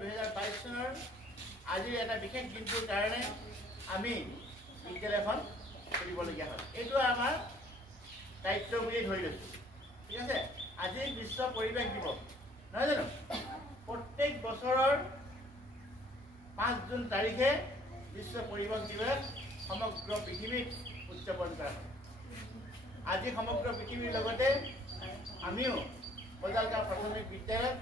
2022 চনৰ আজিৰ এটা বিশেষ দিনটোৰ কাৰণে আমি বিদ্যালয়খন খুলিবলগীয়া হয়। এইটো আমাৰ দায়িত্ব বুলি ধৰি লৈছোঁ। ঠিক আছে, আজি বিশ্ব পৰিৱেশ দিৱস নহয় জানো? প্ৰত্যেক বছৰৰ 5 জুন তাৰিখে বিশ্ব পৰিৱেশ দিৱস সমগ্ৰ পৃথিৱীত উদযাপন কৰা হয়। আজি সমগ্ৰ পৃথিৱীৰ লগতে আমিও বজালগাঁও প্ৰাথমিক বিদ্যালয়ত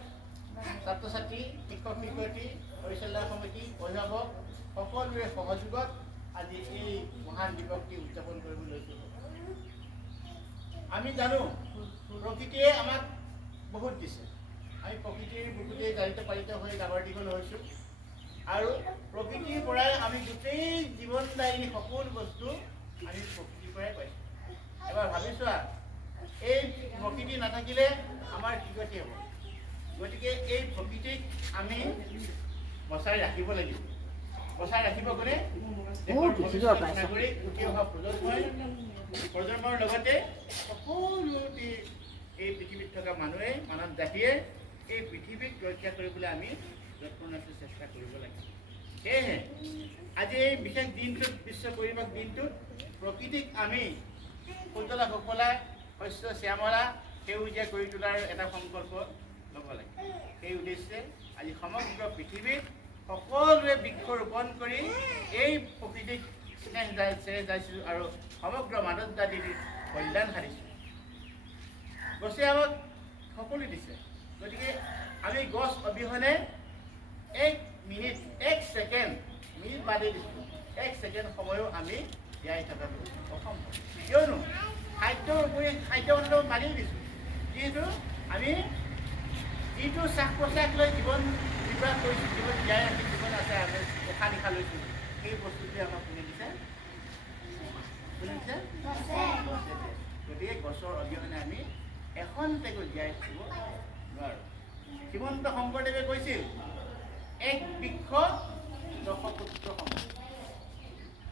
ছাত্ৰ ছাত্ৰী, শিক্ষক শিক্ষয়িত্ৰী, পৰিচালনা সমিতি, অভিভাৱক সকলোৰে সহযোগত আজি এই মহান দিৱসটি উদযাপন কৰিবলৈ লৈছোঁ। আমি জানো প্ৰকৃতিয়ে আমাক বহুত দিছে। আমি প্ৰকৃতিৰ বুকুতে জাৰিত পালিত হৈ ডাঙৰ দীঘল হৈছোঁ আৰু প্ৰকৃতিৰ পৰাই আমি গোটেই জীৱনদায়ী সকলো বস্তু আমি প্ৰকৃতিৰ পৰাই পাইছোঁ। এবাৰ ভাবি চোৱা, এই প্ৰকৃতি নাথাকিলে আমাৰ কি গতি হ'ব? গতিকে এই প্ৰকৃতিক আমি বচাই ৰাখিব লাগিব। বচাই ৰাখিব গ'লে নাগৰিক উঠি অহা প্ৰজন্মৰ লগতে সকলো এই পৃথিৱীত থকা মানুহে, মানৱ জাতিয়ে এই পৃথিৱীক ৰক্ষা কৰিবলৈ আমি যৎপৰোনাস্তি চেষ্টা কৰিব লাগে। সেয়েহে আজি এই বিশেষ দিনটোত, বিশ্ব পৰিৱেশ দিনটোত প্ৰকৃতিক আমি সুজলা সুফলা, শস্য শ্যামলা, সেউজীয়া কৰি তোলাৰ এটা সংকল্প ল'ব লাগে। সেই উদ্দেশ্যে আজি সমগ্ৰ পৃথিৱীত সকলোৱে বৃক্ষ ৰোপণ কৰি এই প্ৰকৃতিক স্নেহ যাইছোঁ আৰু সমগ্ৰ মানৱ জাতিৰ কল্যাণ সাধিছোঁ। গছে আমাক সকলো দিছে, গতিকে আমি গছ অবিহনে 1 মিনিট, 1 ছেকেণ্ড, মিনিট বাদেই দিছোঁ, 1 ছেকেণ্ড সময়ো আমি জীয়াই থকাটো অসম্ভৱ। কিয়নো খাদ্যৰ উপৰি খাদ্য বাদেই দিছোঁ, যিহেতু আমি যিটো শ্বাস প্ৰশ্বাস লৈ জীৱন নিৰ্বাহ কৰিছোঁ, জীৱন জীয়াই ৰাখি জীৱন আছে, আমি উশাহ নিশাহ লৈছোঁ, সেই বস্তুটোৱে আমাক কোনে দিছে? গতিকে গছৰ অবিহনে আমি এখন্তেকো জীয়াই থাকিব নোৱাৰোঁ। শ্ৰীমন্ত শংকৰদেৱে কৈছিল, 1 বৃক্ষ 10 পুত্ৰ সম।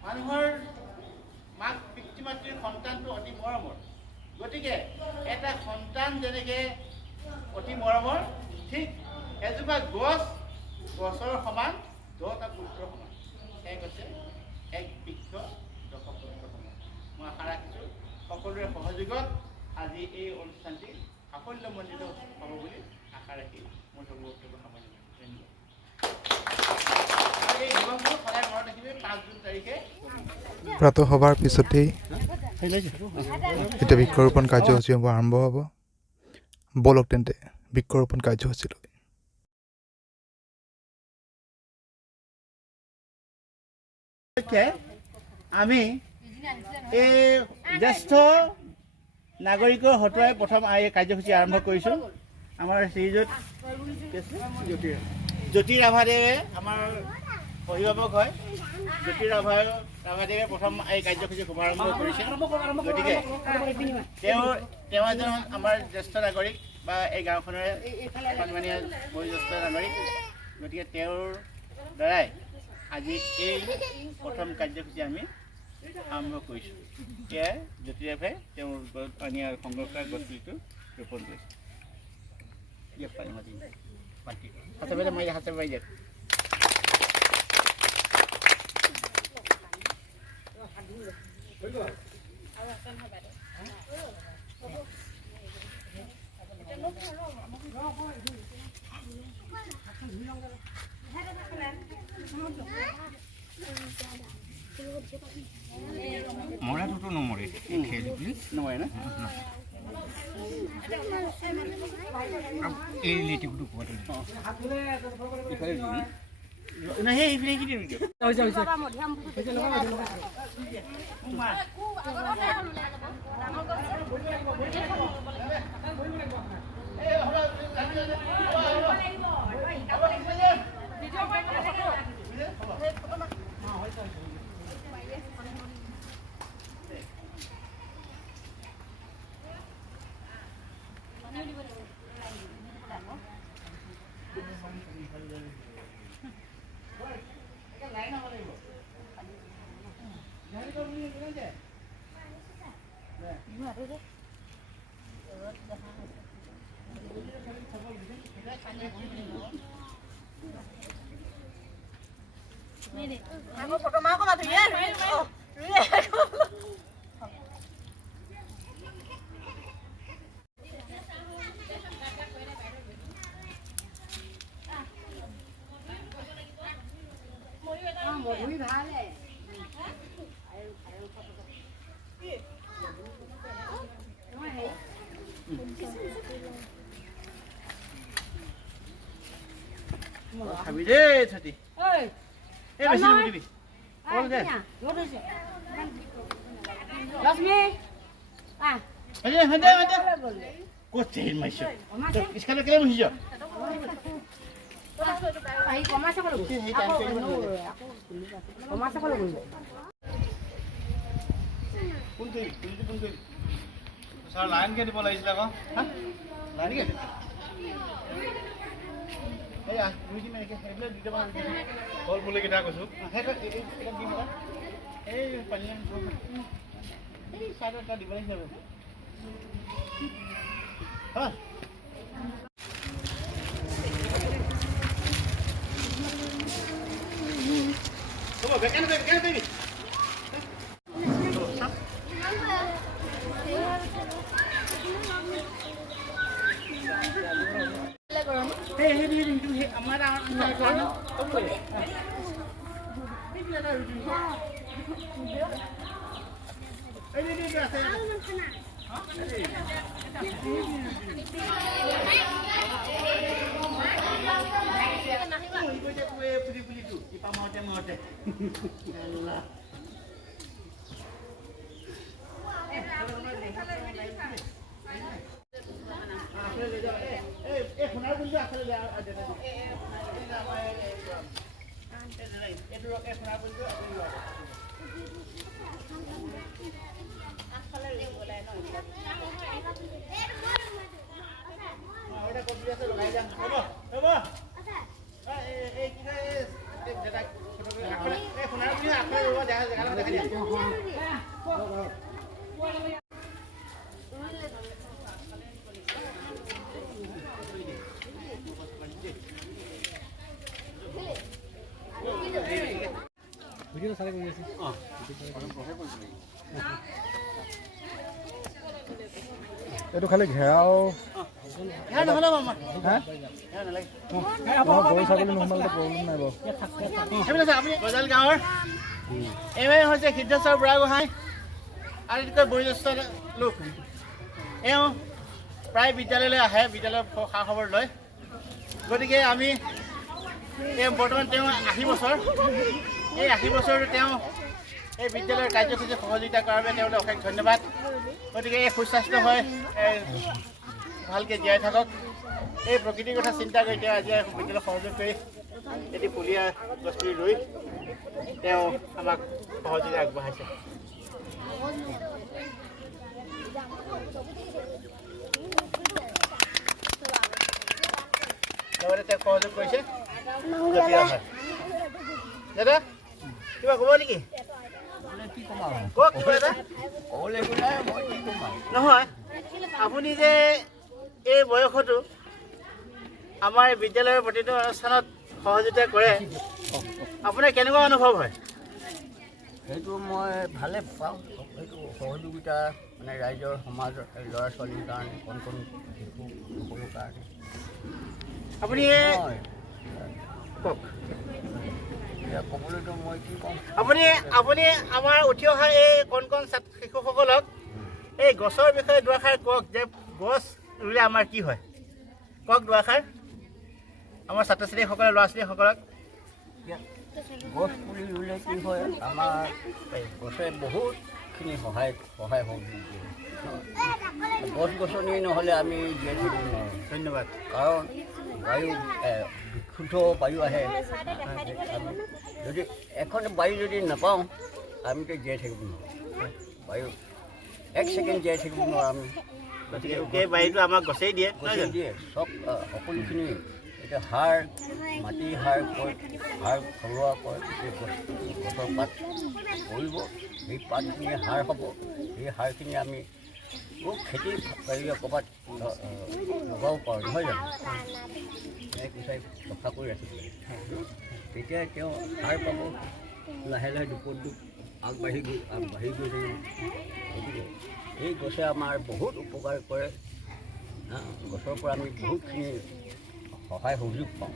মানুহৰ মাক পিতৃ মাতৃৰ সন্তানটো অতি মৰমৰ। গতিকে এটা সন্তান যেনেকৈ অতি মৰমৰ, ঠিক এজোপা গছৰ সমান 10টা পুত্ৰ সমান। সেয়ে কৈছে 1 বৃক্ষ 10 পুত্ৰ সমান। মই আশা ৰাখিছোঁ সকলোৰে সহযোগত আজি এই অনুষ্ঠানটি সাফল্যমণ্ডিত হ'ব বুলি আশা ৰাখি মোৰ বক্তব্য সামৰণি মাৰিছোঁ। এই দিৱসটো সদায় মনত ৰাখিবি, 5 জুন তাৰিখে প্ৰাতঃসভাৰ পিছতেই এতিয়া বৃক্ষৰোপণ কাৰ্যসূচী আৰম্ভ হ'ব। বলক তেন্তে বৃক্ষৰোপণ কাৰ্যসূচীলৈ। আমি এই জ্যেষ্ঠ নাগৰিকৰ হতুৱাই প্ৰথম এই কাৰ্যসূচী আৰম্ভ কৰিছোঁ। আমাৰ শ্ৰীযুত জ্যোতি ৰাভাদেৱে আমাৰ অভিভাৱক হয়। জ্যোতি ৰাভাদেৱে প্ৰথম এই কাৰ্যসূচী শুভাৰম্ভ কৰিছে। গতিকে তেওঁ এজন আমাৰ জ্যেষ্ঠ নাগৰিক বা এই গাঁওখনৰে সন্মানীয় বয়োজ্যেষ্ঠ নাগৰিক। গতিকে তেওঁৰ দ্বাৰাই আজি এই প্ৰথম কাৰ্যসূচী আমি আৰম্ভ কৰিছোঁ। সেয়াই জ্যোতি ৰাভাই তেওঁৰ পানীয় সংগ্ৰহ কৰা গছপুলিটো ৰোপণ কৰিছে। হাতে মাৰি দিয়ক। মৰাটোতো নমৰে, নমৰে না? এই লেটিকুটো পোৱাটো Aku foto mau kok ya. খাবি দেই ছটি এই বেছি দিবি বল দে Lasmi. হদে হদে হদে কোতে মাইছ ইসকালে কেলে মহিছ Ai komasa kalau এই টাইম কেলে komasa kalau gue. কোন তুই কোন তুই স্যার লাইন কে দিব লাগিছিল আকৌ হ্যাঁ লাইন কে এই আ দুই দিন একে হেবলে দুটা মান বল মুলে কিটা কৈছো হেটা এই দিম এটা এই পানিয়ান এই সাইডটা দিব লাগিছিল হ্যাঁ Come on, get it, baby. Hey, into here. Amara, এইটো খালি ঘেৰাও নহ'লে মামা হা গৰু ছাগলী নোসোমালে প্ৰব্লেম নাই বাৰু সেইবিলাক আপুনি গজাল গাঁৱৰ এওঁৱে হৈছে সিদ্ধেশ্বৰ বুঢ়াগোহাঁই আটাইতকৈ বয়োজ্যেষ্ঠ লোক এওঁ প্ৰায় বিদ্যালয়লৈ আহে বিদ্যালয়ৰ খা খবৰ লয় গতিকে আমি বৰ্তমান তেওঁ 80 বছৰ এই 80 বছৰটো তেওঁ এই বিদ্যালয়ৰ কাৰ্যসূচী সহযোগিতা কৰাৰ বাবে তেওঁলৈ অশেষ ধন্যবাদ গতিকে এই সুস্বাস্থ্য হয় ভালকৈ জীয়াই থাকক এই প্ৰকৃতিৰ কথা চিন্তা কৰি তেওঁ আজি বিদ্যালয়ক সহযোগ কৰি এটি পুলীয়া গছপুলি ৰুই তেওঁ আমাক সহযোগিতা আগবঢ়াইছে লগতে তেওঁক সহযোগ কৰিছে দাদা কিবা ক'ব নেকি কওক কিবা এটা নহয় আপুনি যে এই বয়সতো আমাৰ বিদ্যালয়ৰ প্ৰতিটো অনুষ্ঠানত সহযোগিতা কৰে আপোনাৰ কেনেকুৱা অনুভৱ হয় সেইটো মই ভালে পাওঁ সেইটো সহযোগিতা মানে ৰাইজৰ সমাজৰ ল'ৰা ছোৱালীৰ কাৰণে কণ কণ শিশু সকলো কাৰণে আপুনি কওক এতিয়া ক'বলৈতো মই কি ক'ম আপুনি আমাৰ উঠি অহা এই কণ কণ শিশুসকলক এই গছৰ বিষয়ে দুআষাৰ কওক যে গছ ৰুলে আমাৰ কি হয় কওক দুআষাৰ আমাৰ ছাত্ৰ ছাত্ৰীসকলে ল'ৰা ছোৱালীসকলক গছ পুলি ৰুলে কি হয় আমাৰ গছে বহুতখিনি সহায় সহযোগ দিয়ে গছ গছনি নহ'লে আমি জীয়াই থাকিব নোৱাৰোঁ ধন্যবাদ কাৰণ বায়ু বিশুদ্ধ বায়ু আহে যদি এখন বায়ু যদি নাপাওঁ আমিতো জীয়াই থাকিব নোৱাৰোঁ বায়ু 1 ছেকেণ্ড জীয়াই থাকিব নোৱাৰোঁ আমি গতিকে এই বাৰীটো আমাক গছেই দিয়ে গছেই দিয়ে চব সকলোখিনি এতিয়া সাৰ মাটি সাৰ কয় সাৰ ঘৰুৱা কয় গছৰ পাত পৰিব সেই পাতখিনি সাৰ হ'ব সেই সাৰখিনি আমি খেতি ক'ৰবাত লগাব পাৰোঁ নহয় জানো কুচাই চফা কৰি ৰাখিব লাগে তেতিয়া তেওঁ সাৰ পাব লাহে লাহে দুপত আগবাঢ়ি গৈ থাকিব গতিকে এই গছে আমাৰ বহুত উপকাৰ কৰে গছৰ পৰা আমি বহুতখিনি সহায় সুযোগ পাওঁ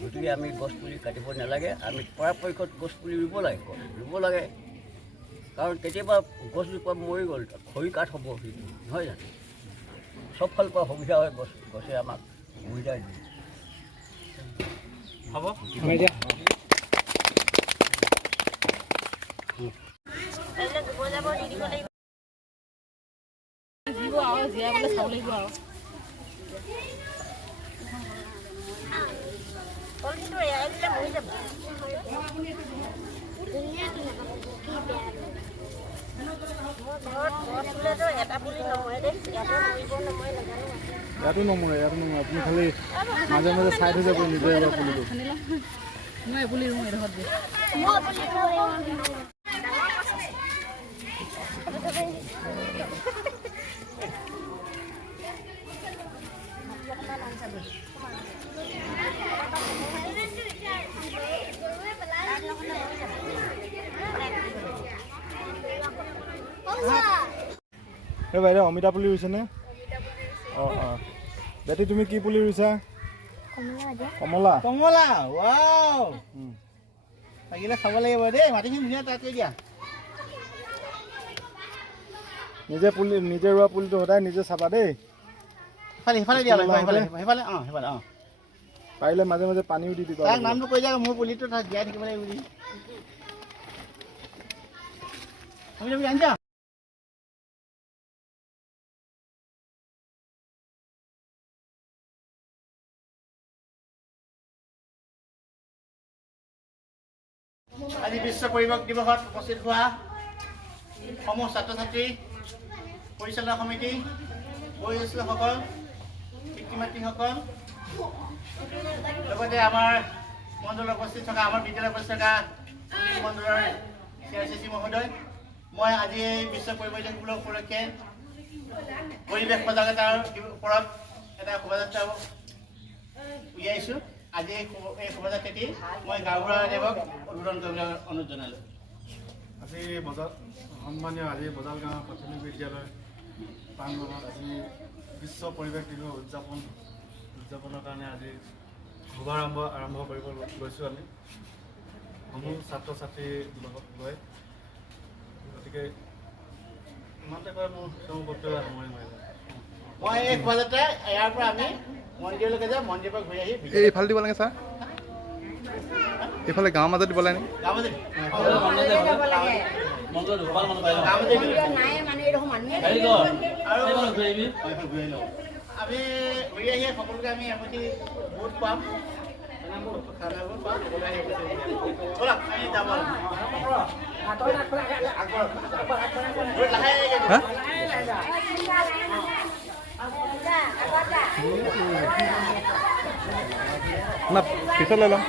গতিকে আমি গছপুলি কাটিব নালাগে আমি পৰাপক্ষত গছপুলি ৰুব লাগে কাৰণ কেতিয়াবা গছজোপা মৰি গ'ল খৰি কাঠ হ'ব সেইটো নহয় জানো চব ফালৰ পৰা সুবিধা হয় গছে আমাক সুবিধা দিয়ে হ'ব জীয়াবলৈ চাব লাগিব আৰু ইয়াতো নমৰে আপুনি খালি মাজে মাজে চাই থৈ যাব নিজে এবাৰ পুলিটো মই পুলি ৰুওঁ এডোখৰত এই বাইদেউ অমিতা পুলি ৰুইছেনে অঁ বেটি তুমি কি পুলি ৰুইছা কমলা ৱাও লাগিলে খাব লাগিব দেই মাটিখিনি ধুনীয়া তাত কৰি দিয়া নিজে ৰোৱা পুলিটো সদায় নিজে চাবা দেই সেইফালে দিয়া সেইফালে অঁ পাৰিলে মাজে মাজে পানীও দি দিবা তাক নামটো কৈ দিয়া মোৰ পুলিটো তাত জীয়াই থাকিব লাগিব বুলি আমি আনিছা আজি বিশ্ব পৰিৱেশ দিৱসত উপস্থিত হোৱা সমূহ ছাত্ৰ ছাত্ৰী পৰিচালনা সমিতি বয়োজ্যেষ্ঠসকল পিতৃ মাতৃসকল লগতে আমাৰ মণ্ডলত উপস্থিত থকা আমাৰ বিদ্যালয়ত উপস্থিত থকা মণ্ডলৰ CRCC মহোদয় মই আজি এই বিশ্ব পৰিৱেশ দিৱস উপলক্ষে পৰিৱেশ সজাগতাৰ ওপৰত এটা শোভাযাত্ৰা উলিয়াইছোঁ আজি এই শোভাযাত্ৰাটি মই গাঁওবুঢ়াদেৱক উদ্বোধন কৰিবলৈ অনুৰোধ জনালোঁ আজি সন্মানীয় আজি বজাল গাঁও প্ৰাথমিক বিদ্যালয় প্ৰাংগণত আজি বিশ্ব পৰিৱেশ দিৱস উদযাপনৰ কাৰণে আজি শুভাৰম্ভ আৰম্ভ কৰিব লৈছোঁ আমি সমূহ ছাত্ৰ ছাত্ৰীৰ লগত গৈ গতিকে ইমানতে কয় মোৰ বক্তব্য সময় নাই মই এই শোভাযাত্ৰা ইয়াৰ পৰা আমি মন্দিৰলৈকে যাম মন্দিৰৰ পৰা ঘূৰি আহি এইফালে দিব লাগে ছাৰ এইফালে গাঁৱৰ মাজত দিব লাগে আমি ঘূৰি আহি সকলোকে আমি এমুঠি বুট পাম না পিছলৈ ল'ম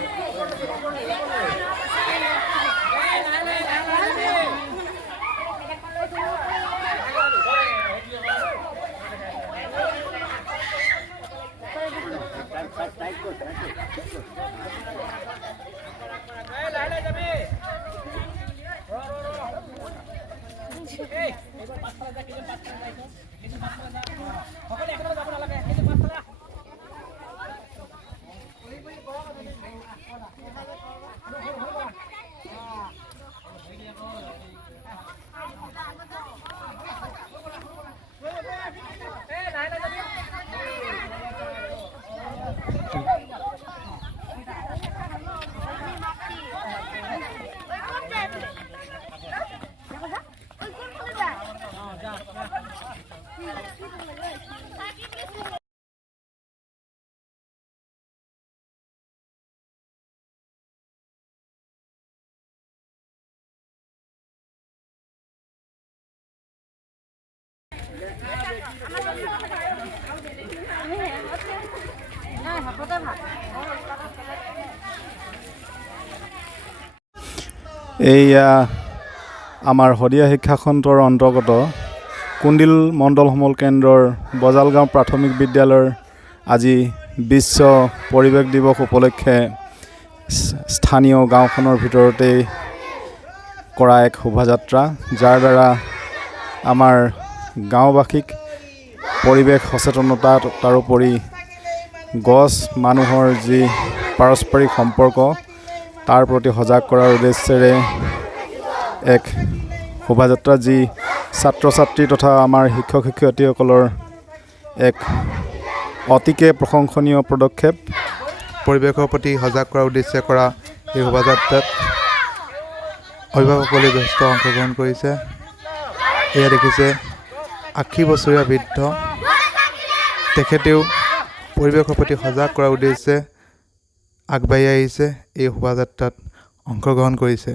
এইয়া আমাৰ শদিয়া শিক্ষাখণ্ডৰ অন্তৰ্গত কুণ্ডিল মণ্ডল সমল কেন্দ্ৰৰ বজালগাঁও প্ৰাথমিক বিদ্যালয়ৰ আজি বিশ্ব পৰিৱেশ দিৱস উপলক্ষে স্থানীয় গাঁওখনৰ ভিতৰতেই কৰা এক শোভাযাত্ৰা, যাৰ দ্বাৰা আমাৰ গাঁওবাসীক পৰিৱেশ সচেতনতা তাৰোপৰি গছ মানুহৰ যি পাৰস্পৰিক সম্পৰ্ক তাৰ প্ৰতি সজাগ কৰাৰ উদ্দেশ্যেৰে এক শোভাযাত্ৰা, যি ছাত্ৰ ছাত্ৰী তথা আমাৰ শিক্ষক শিক্ষয়িত্ৰীসকলৰ এক অতিকে প্ৰশংসনীয় পদক্ষেপ। পৰিৱেশৰ প্ৰতি সজাগ কৰাৰ উদ্দেশ্যে কৰা এই শোভাযাত্ৰাত অভিভাৱকসকলে যথেষ্ট অংশগ্ৰহণ কৰিছে। এয়া দেখিছে 80 বছৰীয়া বৃদ্ধ, তেখেতেও পৰিৱেশৰ প্ৰতি সজাগ কৰাৰ উদ্দেশ্যে আগবাঢ়ি আহিছে, এই শোভাযাত্ৰাত অংশগ্ৰহণ কৰিছে।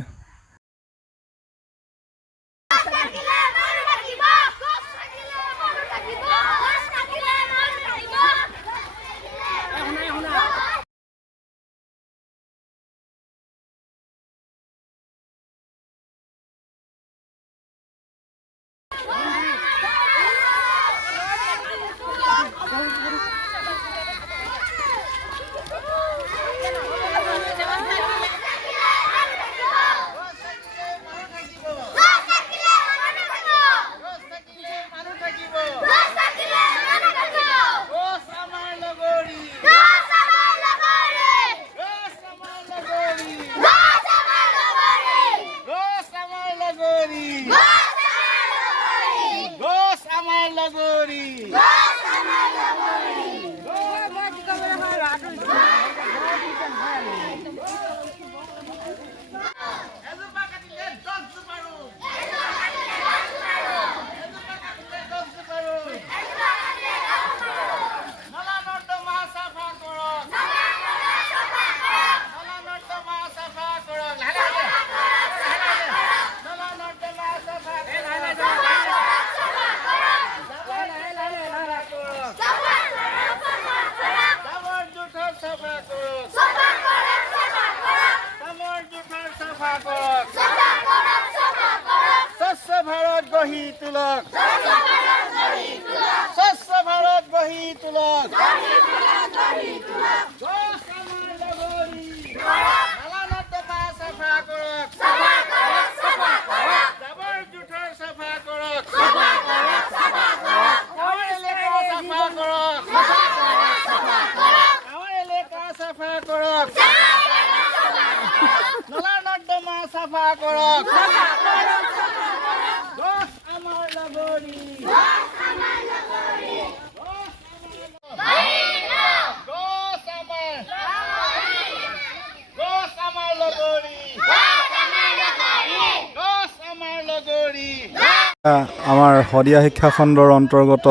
আমাৰ শদিয়া শিক্ষা খণ্ডৰ অন্তৰ্গত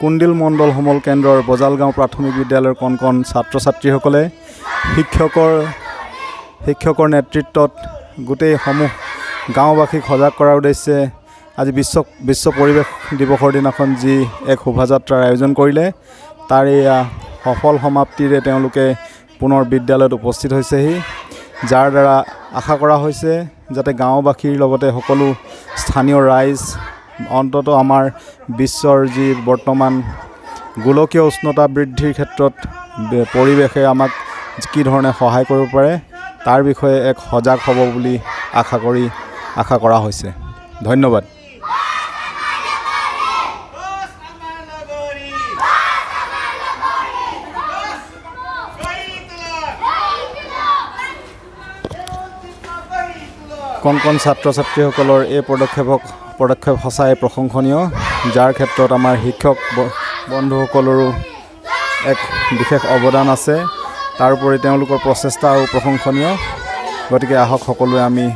কুণ্ডিল মণ্ডল সমল কেন্দ্ৰৰ বজালগাঁও প্ৰাথমিক বিদ্যালয়ৰ কণ কণ ছাত্ৰ ছাত্ৰীসকলে শিক্ষকৰ নেতৃত্বত গোটেই সমূহ গাঁওবাসীক সজাগ কৰাৰ উদ্দেশ্যে আজি বিশ্ব পৰিৱেশ দিৱসৰ দিনাখন যি এক শোভাযাত্ৰাৰ আয়োজন কৰিলে, তাৰ এয়া সফল সমাপ্তিৰে তেওঁলোকে পুনৰ বিদ্যালয়ত উপস্থিত হৈছেহি, যাৰ দ্বাৰা আশা কৰা হৈছে যাতে গাঁওবাসীৰ লগতে সকলো স্থানীয় ৰাইজ অন্ততঃ আমাৰ বিশ্বৰ যি বৰ্তমান গোলকীয় উষ্ণতা বৃদ্ধিৰ ক্ষেত্ৰত পৰিৱেশে আমাক কি ধৰণে সহায় কৰিব পাৰে তাৰ বিষয়ে এক সজাগ হ'ব বুলি আশা কৰা হৈছে। ধন্যবাদ। কণ কণ ছাত্ৰ ছাত্ৰীসকলৰ এই পদক্ষেপ সঁচাই প্ৰশংসনীয়, যাৰ ক্ষেত্ৰত আমাৰ শিক্ষক বন্ধুসকলৰো এক বিশেষ অৱদান আছে। তাৰোপৰি তেওঁলোকৰ প্ৰচেষ্টাও প্ৰশংসনীয়। গতিকে আহক সকলোৱে আমি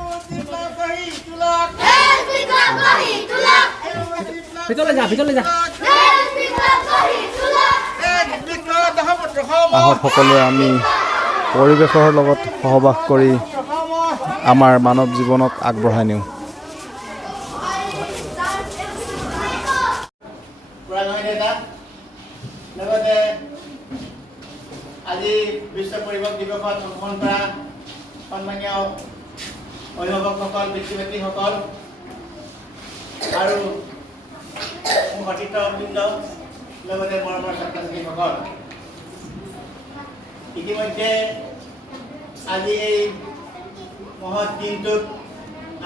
পৰিৱেশৰ লগত সহবাস কৰি আমাৰ মানৱ জীৱনক আগবঢ়াই নিওঁ। আজি বিশ্ব পৰিৱেশ দিৱসত অংশগ্ৰহণ কৰা সন্মানীয় অভিভাৱকসকল, পিতৃ মাতৃসকল আৰু মোৰ সতীৰ্থবৃন্দ লগতে মৰমৰ ছাত্ৰ ছাত্ৰীসকল, ইতিমধ্যে আজি এই মহৎ দিনটোত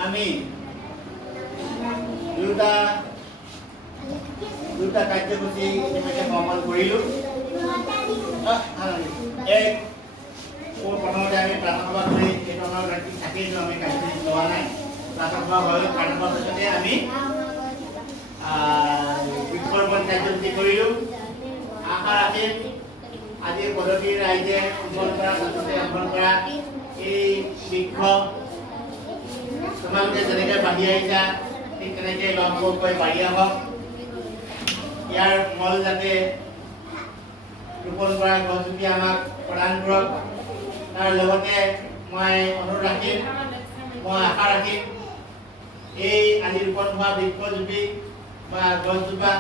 আমি দুটা কাৰ্যসূচী ইতিমধ্যে ভ্ৰমণ কৰিলোঁ। এক প্ৰথমতে আমি প্ৰাৰ্থনা কৰি এই ধৰণৰ থাকেই আমি কাৰ্যসূচী লোৱা নাই। প্ৰাৰ্থনা হৈ প্ৰাৰ্থনাৰ পিছতে আমি বৃক্ষৰোপণ কাৰ্যসূচী কৰিলোঁ। আশা ৰাখিম আজি পদবীৰ ৰাইজে উজ্জ্বল কৰা ছাত্ৰছাত্ৰীয়ে অংশগ্ৰহণ কৰা এই বৃক্ষ তোমালোকে যেনেকৈ বাঢ়ি আহিছা ঠিক তেনেকৈ লহপহকৈ বাঢ়ি আহক। ইয়াৰ ফল যাতে ৰোপণ কৰা গছজোপি আমাক প্ৰদান কৰক। তাৰ লগতে মই অনুৰোধ ৰাখিম, মই আশা ৰাখিম এই আজি ৰোপণ হোৱা বৃক্ষজোপি বা গছজোপা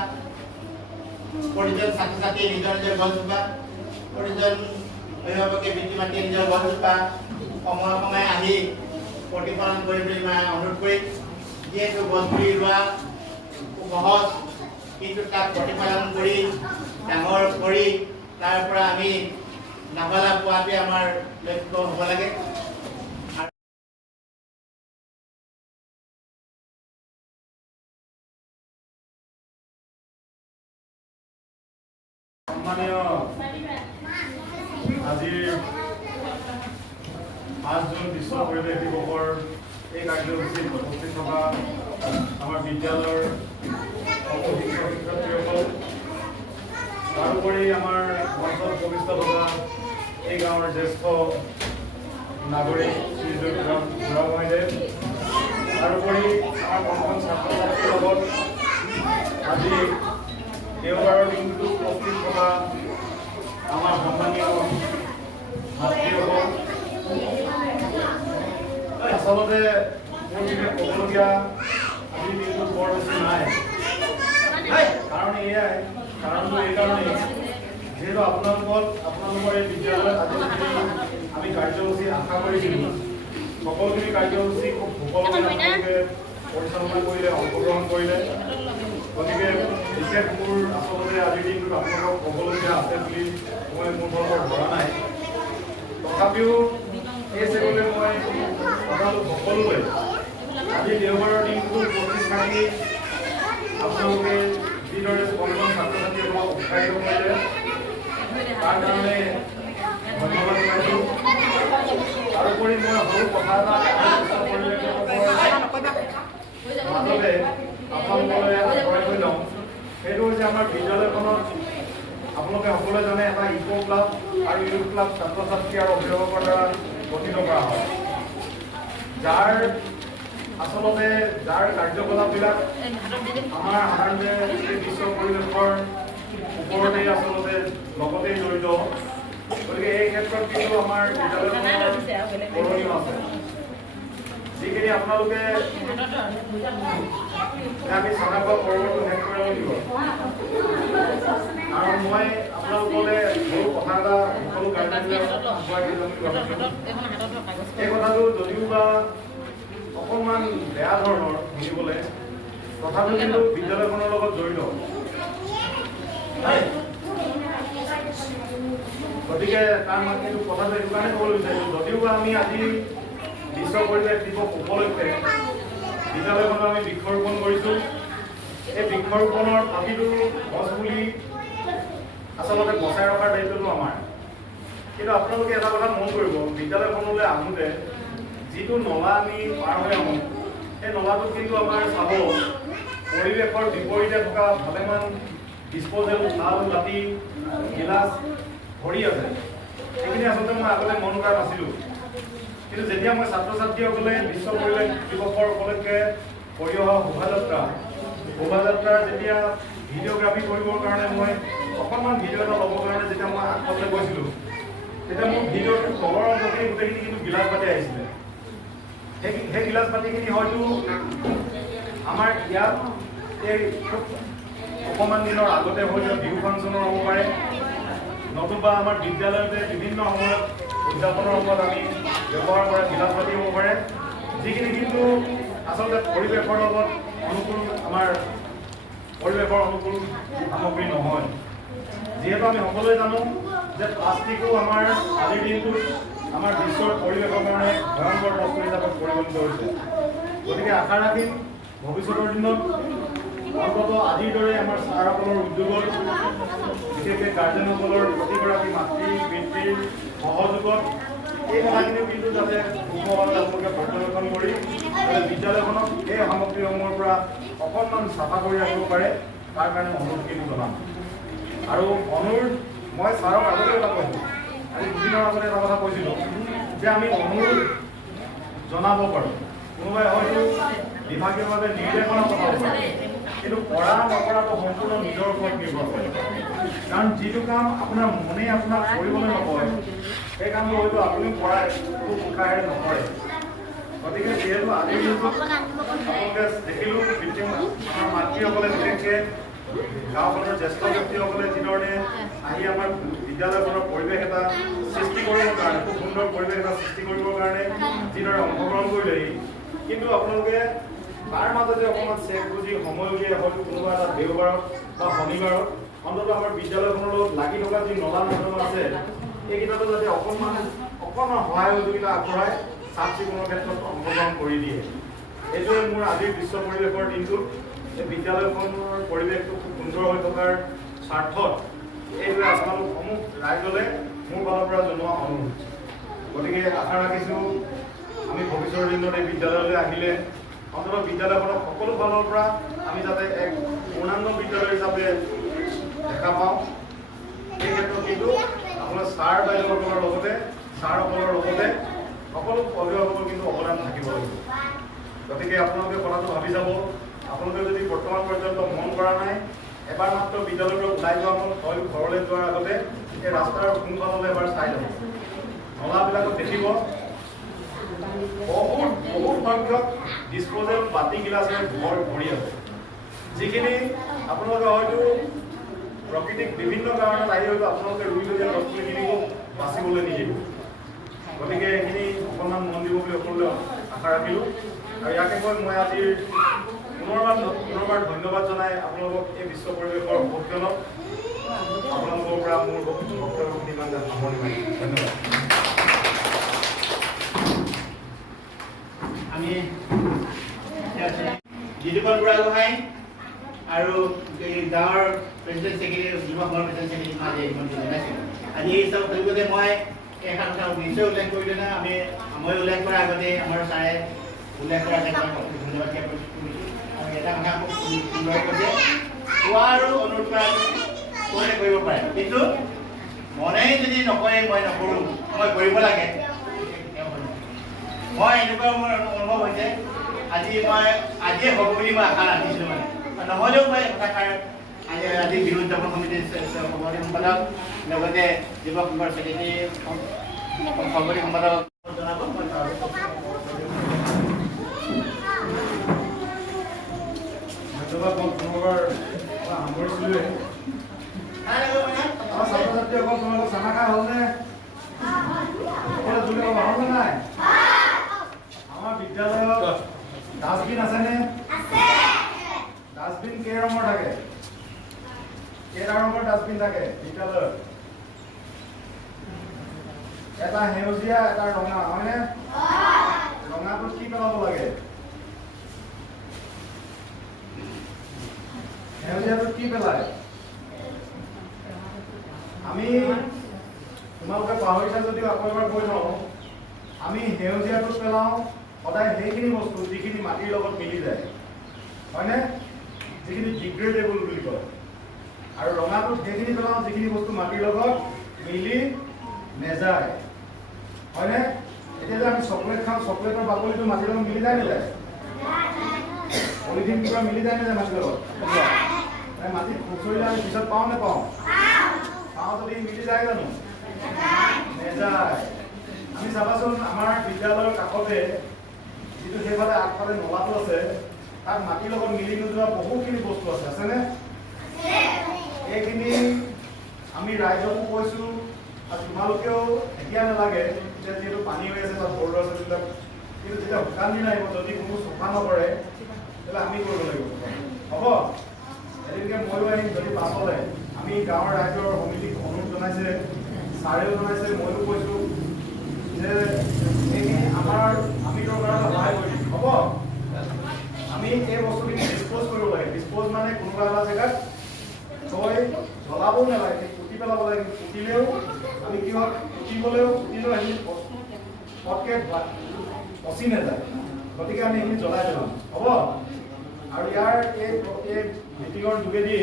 প্ৰতিজন ছাত্ৰ ছাত্ৰীয়ে নিজৰ নিজৰ গছজোপা, প্ৰতিজন অভিভাৱকে পিতৃ মাতৃয়ে নিজৰ গছজোপা সময়ে সময়ে আহি প্ৰতিপালন কৰি বুলি মই অনুৰোধ কৰিম। যিহেতু গছ পুলি ৰোৱা খুব সহজ, কিন্তু তাক প্ৰতিপালন কৰি ডাঙৰ কৰি তাৰ পৰা আমি নাফালা পোৱাটোৱে আমাৰ লক্ষ্য হ'ব লাগে। সন্মানীয় আজিৰ 5 জুন বিশ্ব পৰিৱেশ দিৱসৰ এই কাৰ্যসূচীত উপস্থিত থকা আমাৰ বিদ্যালয়ৰ শিক্ষক শিক্ষয়িত্ৰীসকল, তাৰোপৰি আমাৰ মঞ্চত উপস্থিত থকা এই গাঁৱৰ জ্যেষ্ঠ নাগৰিক শ্ৰীযুত বুঢ়াগোহাঁইদেৱ, তাৰোপৰি আমাৰ কণ ছাত্ৰ ছাত্ৰীৰ লগত আজি দেওবাৰৰ দিনটো উপস্থিত থকা আমাৰ সন্মানীয় মাতৃসকল, আচলতে মোৰ বিশেষ ক'বলগীয়া আজিৰ দিনটোত বৰ বেছি নাই। কাৰণ কাৰণটো এইকাৰণেই, যিহেতু আপোনালোকৰ এই বিদ্যালয়ত আজি আমি কাৰ্যসূচী আশা কৰিছিলোঁ, সকলোখিনি কাৰ্যসূচী খুব সুকলমে পৰিচালনা কৰিলে, অংশগ্ৰহণ কৰিলে। গতিকে বিশেষ মোৰ আচলতে আজিৰ দিনটোত আপোনালোকক ক'বলগীয়া আছে বুলি মই মোৰ ফালৰ ধৰা নাই। তথাপিও এই চেগতে মই কথাটো সকলোৱে আজি দেওবাৰৰ দিনটো উপস্থিত থাকি আপোনালোকে যিদৰে কণ ছাত্ৰ ছাত্ৰীসকলক উৎসাহিত কৰিলে তাৰ কাৰণে ধন্যবাদ জনাইছোঁ। তাৰোপৰি মই সৰু কথা এটা মাজতে আপোনালোকলৈ আঁতৰাই থৈ লওঁ। সেইটো হৈছে আমাৰ বিদ্যালয়খনত আপোনালোকে সকলোৱে জানে এটা ইক' ক্লাব আৰু ইউথ ক্লাব ছাত্ৰ ছাত্ৰী আৰু অভিভাৱকৰ দ্বাৰা গঠিত কৰা হয়, যাৰ কাৰ্যকলাপবিলাক আমাৰ সাধাৰণতে বিশ্ব পৰিৱেশৰ ওপৰতেই আচলতে লগতেই জড়িত। গতিকে এই ক্ষেত্ৰত কিন্তু আমাৰ বিদ্যালয়খনৰ কৰণীয় আছে, যিখিনি আপোনালোকে আমি চানাপা পৰ্বটো শেষ কৰিব লাগিব। আৰু মই আপোনালোকলৈ সৰু কথা এটা সকলো গাৰ্জেনবিলাকক এই কথাটো যদিও বা অকণমান বেয়া ধৰণৰ শুনিবলৈ, তথাপিও কিন্তু বিদ্যালয়খনৰ লগত জড়িত। গতিকে তাৰ কিন্তু কথাটো এইটো কাৰণে ক'বলৈ বিচাৰিছোঁ, যদিও বা আমি আজি বিশ্ব পৰিৱেশ দিৱস উপলক্ষে বিদ্যালয়খনত আমি বৃক্ষৰোপণ কৰিছোঁ। এই বৃক্ষৰোপণৰ প্ৰতিটো গছ পুলি আচলতে বচাই ৰখাৰ দায়িত্বটো আমাৰ। কিন্তু আপোনালোকে এটা কথা মন কৰিব, বিদ্যালয়খনলৈ আহোঁতে যিটো নলা আমি পাৰ হৈ আহোঁ, সেই নলাটোত কিন্তু আমাৰ চাব পৰিৱেশৰ বিপৰীতে থকা ভালেমান ডিছপ'জেল থাল বাতি গিলাচ ভৰি আছে। সেইখিনি আচলতে মই আগতে মন কৰা নাছিলোঁ, কিন্তু যেতিয়া মই ছাত্ৰ ছাত্ৰীসকলে বিশ্ব পৰিৱেশ দিৱসৰ উপলক্ষে কৰি অহা শোভাযাত্ৰাৰ যেতিয়া ভিডিঅ'গ্ৰাফী কৰিবৰ কাৰণে মই অকণমান ভিডিঅ' এটা ল'বৰ কাৰণে যেতিয়া মই আগফালে গৈছিলোঁ, তেতিয়া মোৰ ভিডিঅ'টোৰ তলৰ অংশখিনি গোটেইখিনি কিন্তু গিলাচ বাতি আহিছিলে। সেই গিলাচ বাতিখিনি হয়তো আমাৰ ইয়াত এই অকণমান দিনৰ আগতে হয়তো বিহু ফাংচনৰ হ'ব পাৰে, নতুবা আমাৰ বিদ্যালয়তে বিভিন্ন সময়ত উদযাপনৰ সময়ত আমি ব্যৱহাৰ কৰা গিলাচ বাতি হ'ব পাৰে, যিখিনি কিন্তু আচলতে পৰিৱেশৰ লগত অনুকূল আমাৰ পৰিৱেশৰ অনুকূল সামগ্ৰী নহয়। যিহেতু আমি সকলোৱে জানো যে প্লাষ্টিকো আমাৰ আজিৰ দিনটোত আমাৰ বিশ্বৰ পৰিৱেশৰ কাৰণে ভয়ংকৰ বস্তু হিচাপে পৰিগণিত হৈছে। গতিকে আশা ৰাখিম ভৱিষ্যতৰ দিনত অন্ততঃ আজিৰ দৰে আমাৰ ছাৰসকলৰ উদ্যোগত বিশেষকৈ গাৰ্জেনসকলৰ প্ৰতিগৰাকী মাতৃ পিতৃৰ সহযোগত এই কথাখিনিও কিন্তু যাতে সুখভাৱে তেওঁলোকে পৰ্যবেক্ষণ কৰি বিদ্যালয়খনক এই সামগ্ৰীসমূহৰ পৰা অকণমান চাফা কৰি ৰাখিব পাৰে তাৰ কাৰণে অনুৰোধ কিন্তু জনাম। আৰু অনুৰোধ মই ছাৰক আগতে এটা কৈছোঁ, আজি দুদিনৰ আগতে এটা কথা কৈছিলোঁ যে আমি অনুৰোধ জনাব পাৰোঁ, কোনোবাই হয়তো বিভাগীয়ভাৱে নিৰ্দেশনা পঠাব পাৰে, কিন্তু কৰা নকৰাটো সম্পূৰ্ণ নিজৰ ওপৰত নিৰ্ভৰ কৰে। কাৰণ যিটো কাম আপোনাৰ মনে আপোনাক কৰিবলৈ নকয় সেই কামটো হয়তো আপুনি পৰাই খুব উৎসাহেৰে নকৰে। গতিকে যিহেতু আজিৰ দিনটোত আপোনালোকে দেখিলোঁ আমাৰ মাতৃসকলে বিশেষকৈ গাঁওখনৰ জ্যেষ্ঠ ব্যক্তিসকলে যিধৰণে আহি আমাৰ বিদ্যালয়খনৰ পৰিৱেশ এটা সৃষ্টি কৰিবৰ কাৰণে খুব সুন্দৰ পৰিৱেশ এটা সৃষ্টি কৰিবৰ কাৰণে যিদৰে অংশগ্ৰহণ কৰিলেহি, কিন্তু আপোনালোকে তাৰ মাজতে অকণমান চেক বুজি সময় উলিয়াই হয়তো কোনোবা এটা দেওবাৰত বা শনিবাৰত অন্ততঃ আমাৰ বিদ্যালয়খনৰ লগত লাগি থকা যি নলা নৰ্দমা আছে এইকেইটাতো যাতে অকণমান সহায় সহযোগিতা আগবঢ়াই চাফ চিকুণৰ ক্ষেত্ৰত অংশগ্ৰহণ কৰি দিয়ে। এইটোৱে মোৰ আজিৰ বিশ্ব পৰিৱেশৰ দিনটোত এই বিদ্যালয়খনৰ পৰিৱেশটো খুব সুন্দৰ হৈ থকাৰ স্বাৰ্থত এইটোৱে আপোনালোক সমূহ ৰাইজলে মোৰ ফালৰ পৰা জনোৱা অনুৰোধ। গতিকে আশা ৰাখিছোঁ আমি ভৱিষ্যতৰ দিনত এই বিদ্যালয়লৈ আহিলে অন্ততঃ বিদ্যালয়খনক সকলো ফালৰ পৰা আমি যাতে এক পূৰ্ণাংগ বিদ্যালয় হিচাপে দেখা পাওঁ। এই ক্ষেত্ৰত কিন্তু আপোনাৰ ছাৰ বাইদেউসকলৰ লগতে ছাৰসকলৰ লগতে সকলো অভিভাৱকৰ কিন্তু অৱদান থাকিব লাগিব। গতিকে আপোনালোকে কথাটো ভাবি যাব, আপোনালোকে যদি বৰ্তমান পৰ্যন্ত মন কৰা নাই এবাৰ মাত্ৰ বিদ্যালয়ৰ পৰা ওলাই যোৱা মন হয় ঘৰলৈ যোৱাৰ আগতে এই ৰাস্তাৰ সোঁফাললৈ এবাৰ চাই যাব, নলাবিলাকত দেখিব বহুত সংখ্যক ডিছপ'জেল বাতি গিলাচেৰে ভৰি আছে, যিখিনি আপোনালোকে হয়তো প্ৰকৃতিক বিভিন্ন কাৰণত আহি হয়তো আপোনালোকে ৰুই থৈ দিয়া গছপুলিখিনিকো বাচিবলৈ নিদিব। গতিকে এইখিনি অকণমান মন দিব বুলি সকলোৱে আশা ৰাখিলোঁ। আৰু ইয়াকে কৈ মই আজিৰ পুনৰবাৰ ধন্যবাদ জনাই আপোনালোকক এই বিশ্ব পৰিৱেশৰ অভিযানত আপোনালোকৰ পৰা মোৰ বক্তব্যখিনি ইমান সামৰণি মাৰিম। ধন্যবাদ। আমি জিতুপন বুঢ়াগোহাঁই আৰু এই গাঁৱৰ প্ৰেচিডেণ্ট ছেক্ৰেটাৰী যুৱকৰ প্ৰেচিডেণ্ট ছেক্ৰেটাৰী আজি এই চব তেওঁলোকে মই এখন কথা নিশ্চয় উল্লেখ কৰিলোঁ না, মই উল্লেখ কৰাৰ আগতে আমাৰ ছাৰে উল্লেখ কৰা ধন্যবাদ কৰিছোঁ। আৰু এটা কথা খুব সুন্দৰ কৈছে, কোৱা আৰু অনুৰোধ কৰা কোনে কৰিব পাৰে, কিন্তু মনেই যদি নকৰে মই নকৰোঁ মই কৰিব লাগে মই এনেকুৱা মোৰ অনুভৱ হৈছে আজিয়ে হ'ব বুলি মই আশা ৰাখিছিলোঁ। মানে নহ'লেও মই কথাষাৰ আজি বিহু উদযাপন সমিতিৰ সভাপতি সম্পাদক লগতে যুৱক সংঘৰ ছেক্ৰেটাৰী সভাপতি সম্পাদক জনাব। মই ধন্যবাদ। মই পুনৰবাৰ সামৰিছিলোঁ। আমাৰ ছাত্ৰ ছাত্ৰীসকল তোমালোকৰ চানা খাই হ'লনে? সকলোৱে জুলি হ'লনে নাই? আমাৰ বিদ্যালয়ত ডাষ্টবিন আছেনে? ডাষ্টবিন কেই ৰঙৰ থাকে? কেইটা ৰঙৰ ডাষ্টবিন থাকে বিদ্যালয়ত? এটা সেউজীয়া এটা ৰঙা, হয়নে? ৰঙাটোত কি পেলাব লাগে? সেউজীয়াটোত কি পেলায়? আমি তোমালোকে পাহৰিছা যদিও আকৌ এবাৰ কৈ লওঁ, আমি সেউজীয়াটোত পেলাওঁ সদায় সেইখিনি বস্তু যিখিনি মাটিৰ লগত মিলি যায়, হয়নে? যিখিনি ডিগ্ৰেডেবল বুলি কয়। আৰু ৰঙাটোত সেইখিনি পেলাওঁ যিখিনি বস্তু মাটিৰ লগত মিলি নেযায়, হয়নে? এতিয়া যে আমি চকলেট খাওঁ, চকলেটৰ বাকলিটো মাটিৰ লগত মিলি যায় নাযায়? পলিথিন কিবা মিলি যায় নাযায় মাটিৰ লগত? মাটিত খুচৰিলে আমি পিছত পাওঁ নেপাওঁ? পাওঁ যদি মিলি যায় জানো? নেযায়। আমি চাবাচোন আমাৰ বিদ্যালয়ৰ কাষতে যিটো সেইফালে আগফালে নলাটো আছে তাত মাটিৰ লগত মিলি নোযোৱা বহুখিনি বস্তু আছেনে? এইখিনি আমি ৰাইজকো কৈছোঁ আৰু তোমালোকেও এতিয়া নালাগে যে যিহেতু পানী হৈ আছে তাত সৰু ল'ৰা ছোৱালীবিলাক, কিন্তু যেতিয়া শুকান দিন আহিব যদি কোনো চফা নকৰে তেতিয়াহ'লে আমি কৰিব লাগিব, হ'ব? এদিকে ময়ো আহিম যদি পাছলে আমি গাঁৱৰ ৰাইজৰ সমিতিক অনুৰোধ জনাইছে, ছাৰেও জনাইছে, ময়ো কৈছোঁ যে এইখিনি আমি কাৰণে সহায় কৰি দিম, হ'ব? আমি এই বস্তুখিনি ডিছপ'জ কৰিব লাগে। ডিছপ'জ মানে কোনোবা এটা জেগাত থৈ জ্বলাবও নালাগে, পুতি পেলাব লাগে। পুতিলেও আমি কি হয়, পুতিলেও আহি পটকৈ পচি নাযায়, গতিকে আমি এইখিনি জ্বলাই পেলাম, হ'ব? আৰু ইয়াৰ এই মিটিঙৰ যোগেদি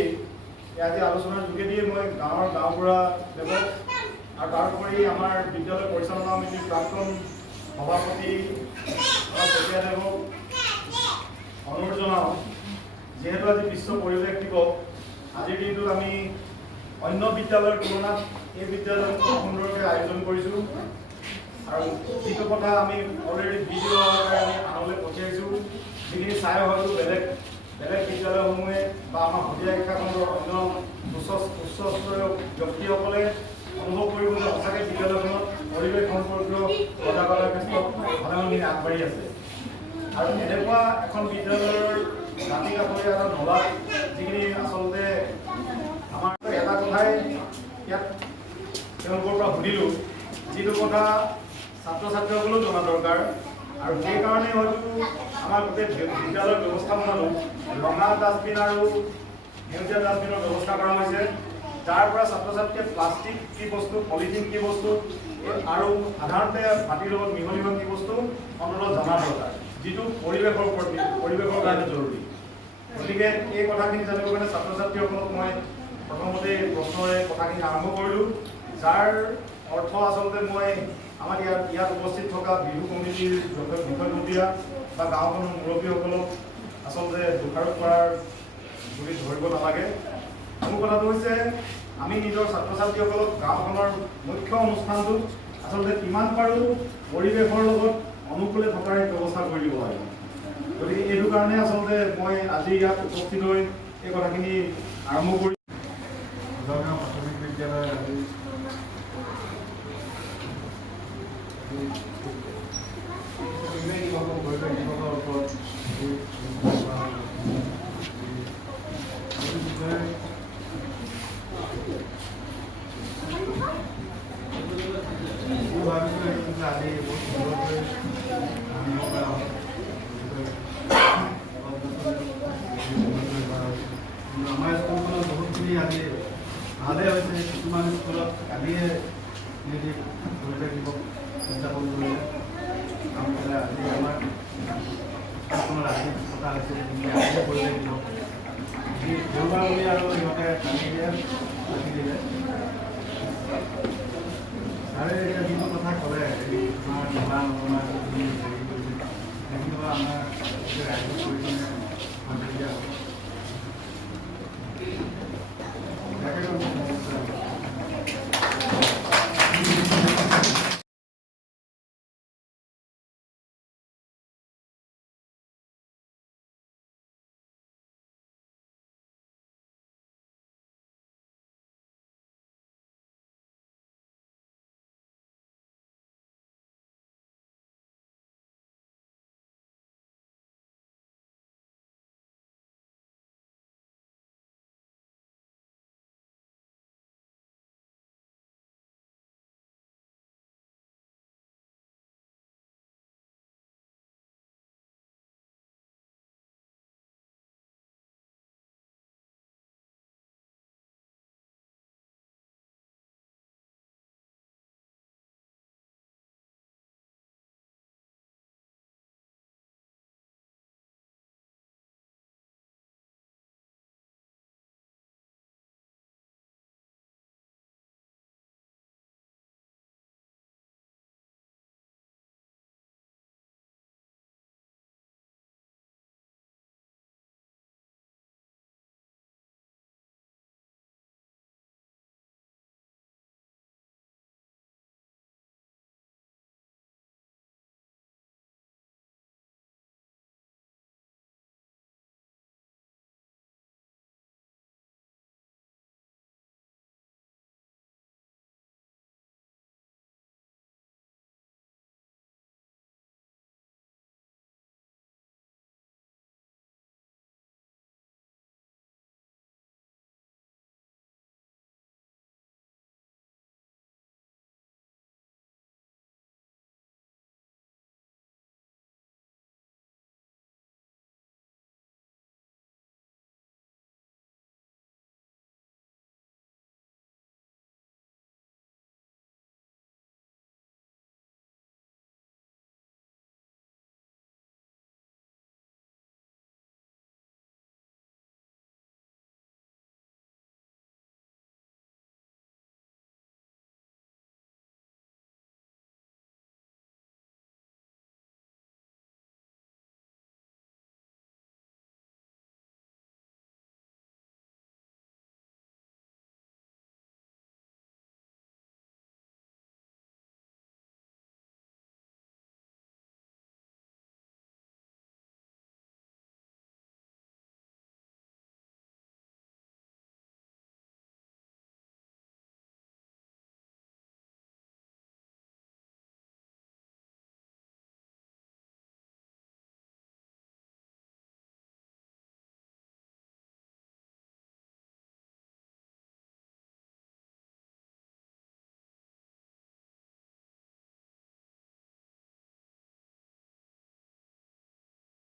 আজি আলোচনাৰ যোগেদি মই গাঁওবুঢ়াদেৱক আৰু তাৰোপৰি আমাৰ বিদ্যালয় পৰিচালনা সমিতিৰ প্ৰাক্তন সভাপতি চেতিয়াদেৱক অনুৰোধ জনাওঁ, যিহেতু আজি বিশ্ব পৰিৱেশ দিৱস, আজিৰ দিনটোত আমি অন্য বিদ্যালয়ৰ তুলনাত এই বিদ্যালয়ত খুব সুন্দৰকৈ আয়োজন কৰিছোঁ। আৰু যিটো কথা আমি অলৰেডি ভিডিঅ' আমি আনলৈ পঠিয়াইছোঁ, যিখিনি চাই হয়তো বেলেগ বিদ্যালয়সমূহে বা আমাৰ শদিয়া শিক্ষাখণ্ডৰ অন্য উচ্চ স্তৰীয় ব্যক্তিসকলে অনুভৱ কৰিব যে সঁচাকৈ বিদ্যালয়খনত পৰিৱেশ সম্পৰ্কীয় সজাগতাৰ ক্ষেত্ৰত ভালেমানখিনি আগবাঢ়ি আছে। আৰু এনেকুৱা এখন বিদ্যালয়ৰ দাঁতি কাষৰীয়া এটা নলাত যিখিনি আচলতে আমাৰ এটা কথাই ইয়াত তেওঁলোকৰ পৰা সুধিলোঁ, যিটো কথা ছাত্ৰ ছাত্ৰীসকলেও জনা দৰকাৰ। আৰু সেইকাৰণে হয়তো আমাৰ গোটেই বিদ্যালয়ৰ ব্যৱস্থাপনাটো ৰঙা ডাষ্টবিন আৰু সেউজীয়া ডাষ্টবিনৰ ব্যৱস্থা কৰা হৈছে, যাৰ পৰা ছাত্ৰ ছাত্ৰীয়ে প্লাষ্টিক কি বস্তু, পলিথিন কি বস্তু আৰু সাধাৰণতে মাটিৰ লগত মিহলি হোৱা কি বস্তু অন্ততঃ জনা দৰকাৰ, যিটো পৰিৱেশৰ কাৰণে জৰুৰী। গতিকে এই কথাখিনি জানিবৰ কাৰণে ছাত্ৰ ছাত্ৰীসকলক মই প্ৰথমতে প্ৰশ্নৰে কথাখিনি আৰম্ভ কৰিলোঁ, যাৰ অৰ্থ আচলতে মই আমাৰ ইয়াত উপস্থিত থকা বিহু কমিটিৰ বিষয়ববীয়া বা গাঁওখনৰ মুৰব্বীসকলক আচলতে দোষাৰোপ কৰাৰ বুলি ধৰিব নালাগে। মোৰ কথাটো হৈছে আমি নিজৰ ছাত্ৰ ছাত্ৰীসকলক গাঁওখনৰ মুখ্য অনুষ্ঠানটোত আচলতে কিমান পাৰোঁ পৰিৱেশৰ লগত অনুকূলে থকাৰ ব্যৱস্থা কৰি দিব লাগে। গতিকে এইটো কাৰণে আচলতে মই আজি ইয়াত উপস্থিত হৈ এই কথাখিনি আৰম্ভ কৰি বজাৰগাঁও প্ৰাথমিক বিদ্যালয় আজি পৰিৱেশ দিৱসৰ ওপৰত আজি বহুত সুন্দৰকৈ আৰম্ভ কৰা হয়। আমাৰ স্কুলখনত বহুতখিনি আজি ভালেই হৈছে। কিছুমান স্কুলত কালিয়ে পৰিৱেশ দিৱস উদযাপন কৰিলে। আজি আমাৰ স্কুলখনত আজি পতা হৈছে আজিয়ে পৰিৱেশ দিৱস। দেওবাৰ বুলি আৰু সিহঁতে কালিয়ে ৰাখি দিলে। আৰু এতিয়া যিটো কথা ক'লে আমাৰ নলা নৰ্দমা হেৰি কৰিছে, সেইখিনি আমাৰ ৰাইজক কৰি